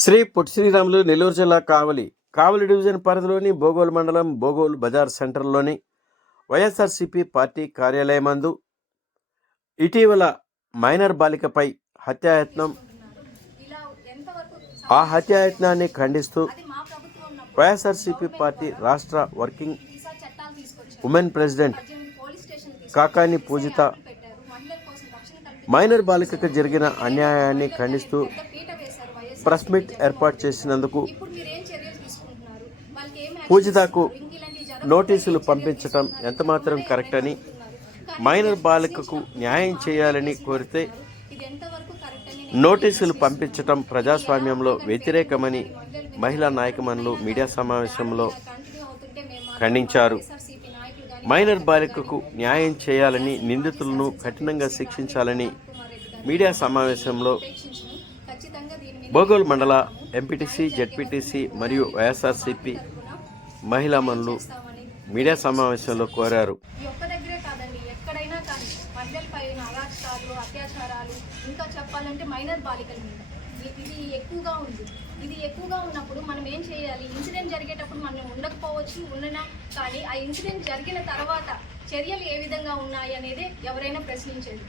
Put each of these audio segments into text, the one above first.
శ్రీ పొట్టి శ్రీరాములు నెల్లూరు జిల్లా కావలి డివిజన్ పరిధిలోని బోగోలు మండలం బోగోలు బజార్ సెంటర్లోని వైఎస్ఆర్సీపీ పార్టీ కార్యాలయమందు ఇటీవల మైనర్ బాలికపై హత్యాయత్నం, ఆ హత్యాయత్నాన్ని ఖండిస్తూ వైఎస్ఆర్సీపీ పార్టీ రాష్ట్ర వర్కింగ్ ఉమెన్ ప్రెసిడెంట్ కాకాని పూజిత మైనర్ బాలికకు జరిగిన అన్యాయాన్ని ఖండిస్తూ ప్రెస్ మీట్ ఏర్పాటు చేసినందుకు పూజితకు నోటీసులు పంపించటం ఎంతమాత్రం కరెక్ట్ అని, మైనర్ బాలికకు న్యాయం చేయాలని కోరితే నోటీసులు పంపించటం ప్రజాస్వామ్యంలో వ్యతిరేకమని మహిళా నాయకమణులు మీడియా సమావేశంలో ఖండించారు. మైనర్ బాలికకు న్యాయం చేయాలని, నిందితులను కఠినంగా శిక్షించాలని మీడియా సమావేశంలో బోగోలు మండల ఎంపీటీసీ, జెడ్పీటీసీ మరియు వైఎస్ఆర్సీపీ మహిళా మనులు మీడియా సమావేశంలో కోరారు. ఎక్కడైనా కానీ మహిళలపై అరాచకాలు, అత్యాచారాలు, ఇంకా చెప్పాలంటే మైనర్ బాలికల మీద ఇది ఎక్కువగా ఉంది. ఇది ఎక్కువగా ఉన్నప్పుడు మనం ఏం చేయాలి? ఇన్సిడెంట్ జరిగేటప్పుడు మనం ఉండకపోవచ్చు, ఉండనా, కానీ ఆ ఇన్సిడెంట్ జరిగిన తర్వాత చర్యలు ఏ విధంగా ఉన్నాయి అనేది ఎవరైనా ప్రశ్నించేది.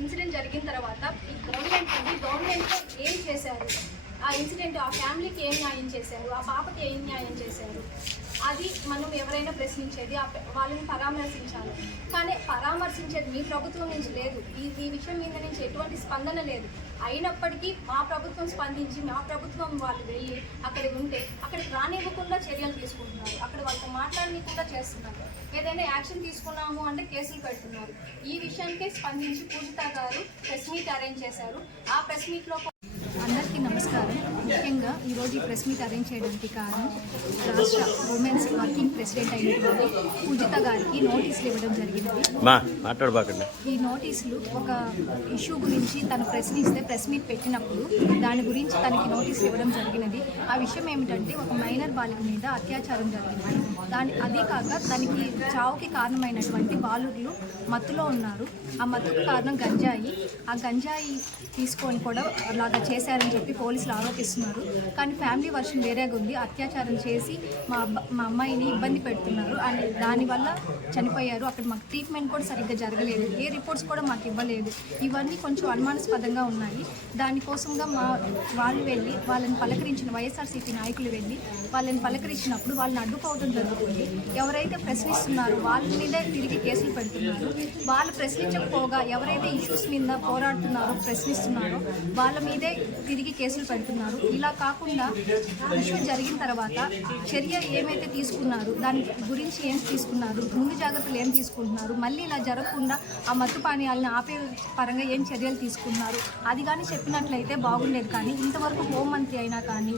ఇన్సిడెంట్ జరిగిన తర్వాత ఈ గవర్నమెంట్ ఏం చేశారు, ఆ ఇన్సిడెంట్ ఆ ఫ్యామిలీకి ఏం న్యాయం చేశారు, ఆ పాపకి ఏం న్యాయం చేశారు, అది మనం ఎవరైనా ప్రశ్నించేది, వాళ్ళని పరామర్శించాలి. కానీ పరామర్శించేది మీ ప్రభుత్వం నుంచి లేదు. ఈ విషయం మీద నుంచి ఎటువంటి స్పందన లేదు. అయినప్పటికీ మా ప్రభుత్వం స్పందించి, మా ప్రభుత్వం వాళ్ళు వెళ్ళి అక్కడ ఉంటే అక్కడికి రానివ్వకుండా చర్యలు తీసుకుంటున్నారు. అక్కడ వాళ్ళతో మాట్లాడనీయకుండా చేస్తున్నారు. ఏదైనా యాక్షన్ తీసుకున్నాము అంటే కేసులు పెడుతున్నారు. ఈ విషయానికే స్పందించి పూజిత గారు ప్రెస్ మీట్ అరేంజ్ చేశారు. ఆ ప్రెస్ మీట్లో అందరికీ నమస్కారం. ముఖ్యంగా ఈరోజు ఈ ప్రెస్ మీట్ అరేంజ్ చేయడానికి కారణం రాష్ట్ర ఉమెన్స్ వర్కింగ్ ప్రెసిడెంట్ అయినటువంటి పూజిత గారికి నోటీసులు ఇవ్వడం జరిగినది. ఈ నోటీసులు ఒక ఇష్యూ గురించి తను ప్రశ్నిస్తే ప్రెస్ మీట్ పెట్టినప్పుడు దాని గురించి తనకి నోటీసులు ఇవ్వడం జరిగినది. ఆ విషయం ఏమిటంటే ఒక మైనర్ బాలిక మీద అత్యాచారం జరిగింది. అదే కాక తనకి చావుకి కారణమైనటువంటి బాలురులు మత్తులో ఉన్నారు. ఆ మత్తుకు కారణం గంజాయి. ఆ గంజాయి తీసుకొని కూడా అలాగా చేశారని చెప్పి పోలీసులు ఆరోపిస్తున్నారు. కానీ ఫ్యామిలీ వర్షన్ వేరేగా ఉంది. అత్యాచారం చేసి మా అమ్మాయిని ఇబ్బంది పెడుతున్నారు అని దానివల్ల చనిపోయారు. అక్కడ మాకు ట్రీట్మెంట్ కూడా సరిగ్గా జరగలేదు. ఏ రిపోర్ట్స్ కూడా మాకు ఇవ్వలేదు. ఇవన్నీ కొంచెం అనుమానాస్పదంగా ఉన్నాయి. దానికోసంగా వాళ్ళు వెళ్ళి వాళ్ళని పలకరించిన వైఎస్ఆర్సీపీ నాయకులు వెళ్ళి వాళ్ళని పలకరించినప్పుడు వాళ్ళని అడ్డుకోవడం జరుగుతుంది. ఎవరైతే ప్రశ్నిస్తున్నారో వాళ్ళ మీదే తిరిగి కేసులు పెడుతున్నారు. వాళ్ళు ప్రశ్నించకపోగా ఎవరైతే ఇష్యూస్ మీద పోరాడుతున్నారో, ప్రశ్నిస్తున్నారో వాళ్ళ మీదే తిరిగి కేసులు పెడుతున్నారు. ఇలా కాకుండా ఇష్యూ జరిగిన తర్వాత చర్య ఏమైతే తీసుకున్నారు, దాని గురించి ఏం తీసుకున్నారు, ముందు జాగ్రత్తలు ఏం తీసుకుంటున్నారు, మళ్ళీ ఇలా జరగకుండా ఆ మత్తు పానీయాలను ఆపే పరంగా ఏం చర్యలు తీసుకున్నారు, అది కానీ చెప్పినట్లయితే బాగుండేది. కానీ ఇంతవరకు హోంమంత్రి అయినా కానీ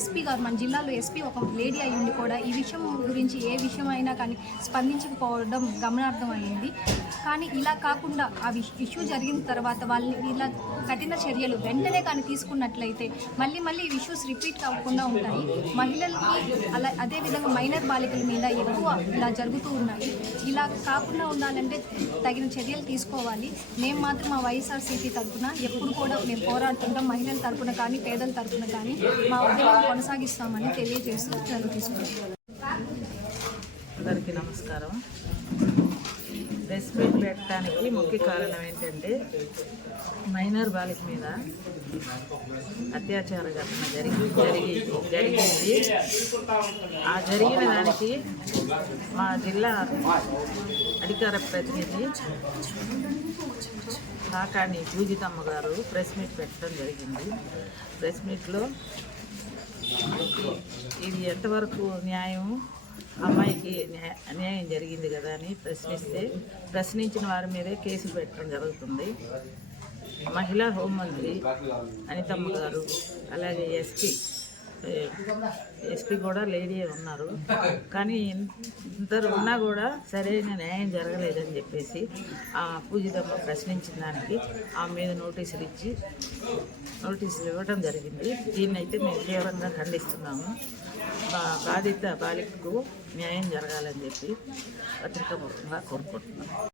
ఎస్పీ గారు, మన జిల్లాలో ఎస్పీ ఒక లేడీ అయ్యింది కూడా ఈ విషయం గురించి ఏ విషయం అయినా కానీ స్పందించకపోవడం గమనార్థం అయ్యింది. కానీ ఇలా కాకుండా ఆ ఇష్యూ జరిగిన తర్వాత వాళ్ళని ఇలా కఠిన చర్యలు వెంటనే కానీ తీసుకున్నట్లయితే మళ్ళీ ఈ ఇష్యూస్ రిపీట్ కాకుండా ఉంటాయి. మహిళలకి అదేవిధంగా మైనర్ బాలికల మీద ఎక్కువ ఇలా జరుగుతూ ఉన్నాయి. ఇలా కాకుండా ఉండాలంటే తగిన చర్యలు తీసుకోవాలి. మేము మాత్రం మా వైఎస్ఆర్సీపీ తరఫున ఎప్పుడు కూడా మేము పోరాడుతుంటాం. మహిళల తరఫున కానీ పేదల తరఫున కానీ మా ఉద్యమం కొనసాగిస్తామని తెలియజేస్తూ చర్యలు తీసుకుంటాం. అందరికీ నమస్కారం. ప్రెస్ మీట్ పెట్టడానికి ముఖ్య కారణం ఏంటంటే మైనర్ బాలిక మీద అత్యాచార ఘటన జరిగింది. ఆ జరిగిన దానికి మా జిల్లా అధికార ప్రతినిధి కాకాని పూజితమ్మ గారు ప్రెస్ మీట్ పెట్టడం జరిగింది. ప్రెస్ మీట్లో ఇది ఎంతవరకు న్యాయం, అమ్మాయికి అన్యాయం జరిగింది కదా అని ప్రశ్నించిన వారి మీదే కేసులు పెట్టడం జరుగుతుంది. మహిళా హోంమంత్రి అనితమ్మ గారు, అలాగే ఎస్పీ కూడా లేడీ ఉన్నారు. కానీ ఇంతరు ఉన్నా కూడా సరైన న్యాయం జరగలేదని చెప్పేసి ఆ పూజితమ్మ ప్రశ్నించిన దానికి ఆమె మీద నోటీసులు ఇవ్వడం జరిగింది. దీన్నైతే మేము తీవ్రంగా ఖండిస్తున్నాము. బాధిత బాలికకు న్యాయం జరగాలని చెప్పి పత్రికాపూర్వకంగా కోరుకుంటున్నాం.